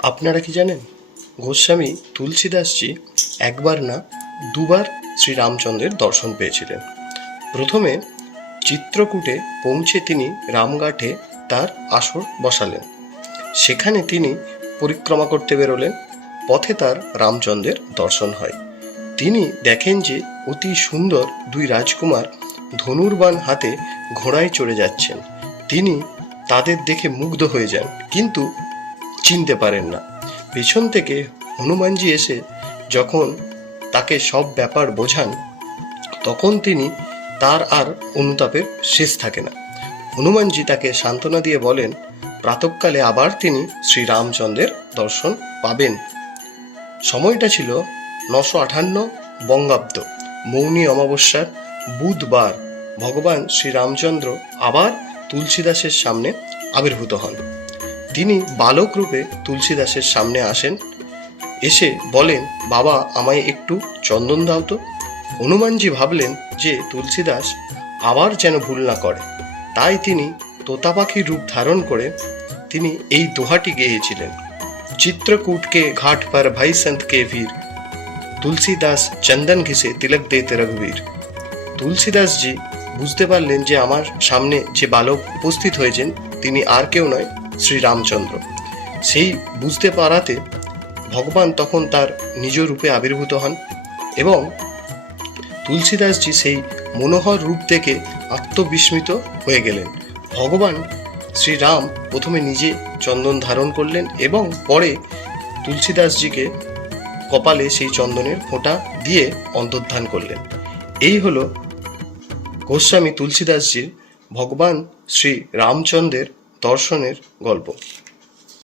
আপনারা কি জানেন, গোস্বামী তুলসীদাসজি একবার না দুবার শ্রীরামচন্দ্রের দর্শন পেয়েছিলেন। প্রথমে চিত্রকূটে পৌঁছে তিনি রামঘাটে তার আসর বসালেন। সেখানে তিনি পরিক্রমা করতে বেরোলেন। পথে তার রামচন্দ্রের দর্শন হয়। তিনি দেখেন যে অতি সুন্দর দুই রাজকুমার ধনুর্বাণ হাতে ঘোড়ায় চড়ে যাচ্ছেন। তিনি তাদের দেখে মুগ্ধ হয়ে যান, কিন্তু চিনতে পারেন না। পেছন থেকে হনুমানজি এসে যখন তাকে সব ব্যাপার বোঝান, তখন তিনি তার আর অনুতাপের শেষ থাকে না। হনুমানজি তাকে সান্ত্বনা দিয়ে বলেন, প্রাতঃকালে আবার তিনি শ্রীরামচন্দ্রের দর্শন পাবেন। সময়টা ছিল 958 বঙ্গাব্দ, মৌনী অমাবস্যার বুধবার। ভগবান শ্রীরামচন্দ্র আবার তুলসীদাসের সামনে আবির্ভূত হন। তিনি বালক রূপে তুলসীদাসের সামনে আসেন। এসে বলেন, বাবা, আমায় একটু চন্দন দাও তো। হনুমানজি ভাবলেন যে তুলসীদাস আবার যেন ভুল না করে, তাই তিনি তোতা পাখির রূপ ধারণ করে তিনি এই দোহাটি গেয়েছিলেন, चित्रकूट के घाट पर भाई संत के वीर, তুলসীদাস চন্দন ঘিসে তিলক দেতে রঘুবীর। তুলসীদাসজি বুঝতে পারলেন যে আমার সামনে যে বালক উপস্থিত হয়েছেন তিনি আর কেউ নয়, শ্রীরামচন্দ্র। সেই বুঝতে পারাতে ভগবান তখন তার নিজ রূপে আবির্ভূত হন এবং তুলসীদাসজি সেই মনোহর রূপ থেকে আত্মবিস্মিত হয়ে গেলেন। ভগবান শ্রীরাম প্রথমে নিজে চন্দন ধারণ করলেন এবং পরে তুলসীদাসজিকে কপালে সেই চন্দনের ফোঁটা দিয়ে অন্তর্ধান করলেন। এই হলো গোস্বামী তুলসীদাসজির ভগবান শ্রী রামচন্দ্রের দর্শনের গল্প।